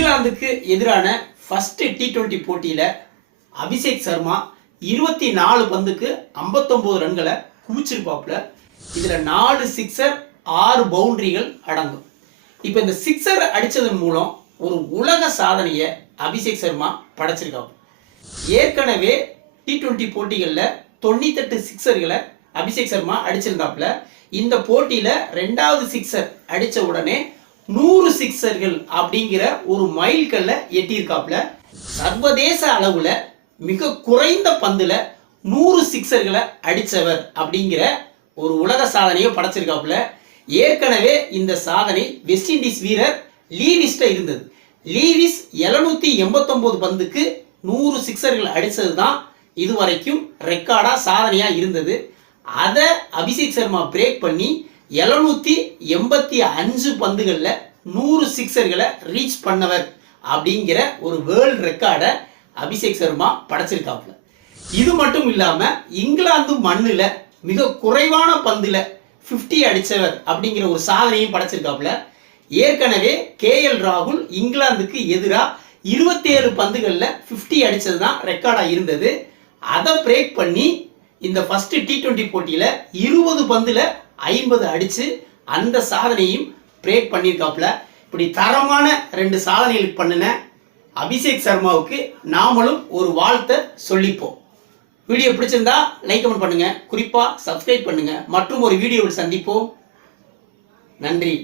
இங்கிலாந்துக்கு எதிரான first T20 போட்டியில அபிஷேக் சர்மா 24 பந்துக்கு 59 ரன்களை குவிச்சிருப்பாப்ல. இதுல 4 சிக்ஸர் 6 பவுண்டரிகள் அடங்கும். இப்போ இந்த சிக்ஸர் அடிச்சதன் மூலம் ஒரு உலக சாதனையை அபிஷேக் சர்மா படைச்சிருக்காங்க. ஏற்கனவே T20 போட்டிகளில் 98 சிக்ஸர்களை அபிஷேக் சர்மா அடிச்சிருந்தாப்புல. இந்த போட்டியில 2வது சிக்ஸர் அடிச்ச உடனே 100 சிக்ஸர்கள் அப்படிங்கிற ஒரு மைல்கல்ல எட்டியிருக்காப்புல. சர்வதேச அளவுல மிக குறைந்த பந்துல 100 சிக்ஸர்களை அடிச்சவர் அப்படிங்கிற ஒரு உலக சாதனையை படைச்சிருக்காப்புல. ஏற்கனவே இந்த சாதனை வெஸ்ட் இண்டீஸ் வீரர் லீவிஸ்ட இருந்தது. லீவிஸ் 789 பந்துக்கு 100 சிக்ஸர்கள் அடிச்சது தான் இதுவரைக்கும் ரெக்கார்டா சாதனையா இருந்தது. அதை அபிஷேக் சர்மா பிரேக் பண்ணி 785 பந்துகள்ல 100 சிக்ஸர்களை ரீச் பண்ணவர் அப்படிங்கிற ஒரு வேர்ல்ட் ரெக்கார்டை அபிஷேக் சர்மா படைச்சிருக்காப்புல. இது மட்டும் இல்லாம இங்கிலாந்து மண்ணுல மிக குறைவான பந்துல 50 அடிச்சவர் அப்படிங்கிற ஒரு சாதனையும் படைச்சிருக்காப்புல. ஏற்கனவே KL ராகுல் இங்கிலாந்துக்கு எதிராக 27 பந்துகள்ல 50 அடிச்சதுதான் ரெக்கார்டா இருந்தது. அதை பிரேக் பண்ணி இந்த ஃபர்ஸ்ட் T20 போட்டியில 20 பந்துல 50 அடிச்சு அந்த சாதனையும் பிரேக் பண்ணியிருக்காப்புல. இப்படி தரமான 2 சாதனைகள் பண்ணின அபிஷேக் சர்மாவுக்கு நாமளும் ஒரு வாழ்த்தை சொல்லிப்போம். வீடியோ பிடிச்சிருந்தா லைக் கமெண்ட் பண்ணுங்க, குறிப்பா சப்ஸ்கிரைப் பண்ணுங்க. மற்றும் ஒரு வீடியோவில் சந்திப்போம். நன்றி.